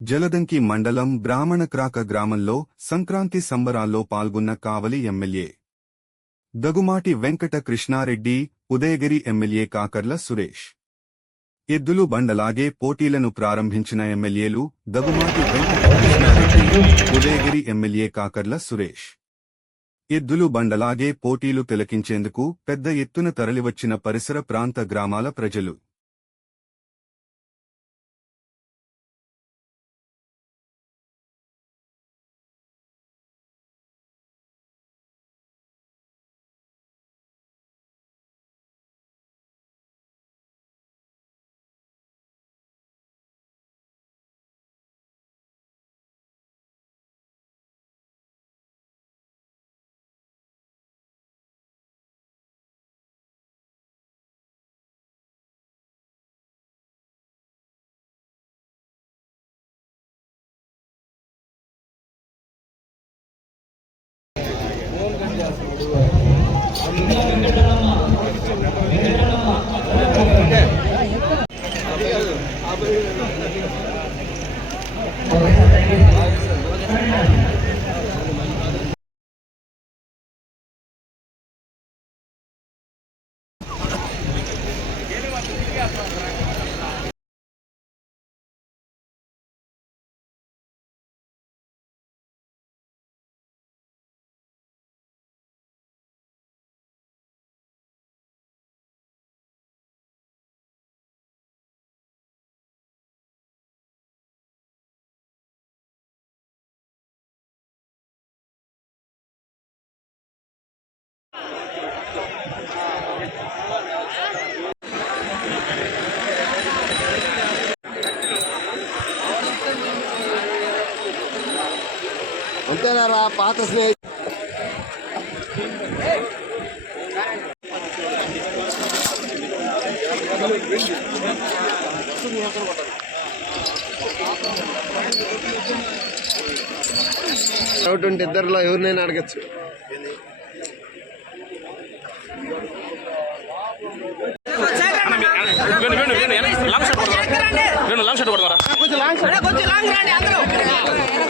జలదంకి మండలం బ్రాహ్మణక్రాక గ్రామంలో సంక్రాంతి సంబరాల్లో పాల్గొన్న కావలి ఎమ్మెల్యే. దగుమాటి వెంకట కృష్ణారెడ్డి ఉదయగిరి ఎమ్మెల్యే కాకర్ల సురేష్. ఎద్దులు బండలాగే పోటీలను ప్రారంభించిన ఎమ్మెల్యేలు దగుమాటి వెంకట కృష్ణారెడ్డి ఉదయగిరి ఎమ్మెల్యే కాకర్ల సురేష్. ఎద్దులు బండలాగే పోటీలు తిలకించేందుకు పెద్ద ఎత్తున తరలివచ్చిన పరిసర ప్రాంత గ్రామాల ప్రజలు. Thank you. అంతేనారా పాత స్నేహి. డౌట్ ఉంటే ఇద్దరిలో ఎవరినైనా అడగచ్చు. లాంగ్ షాట్ కొడతారా? కొంచెం లాంగ్ రండి అందరూ.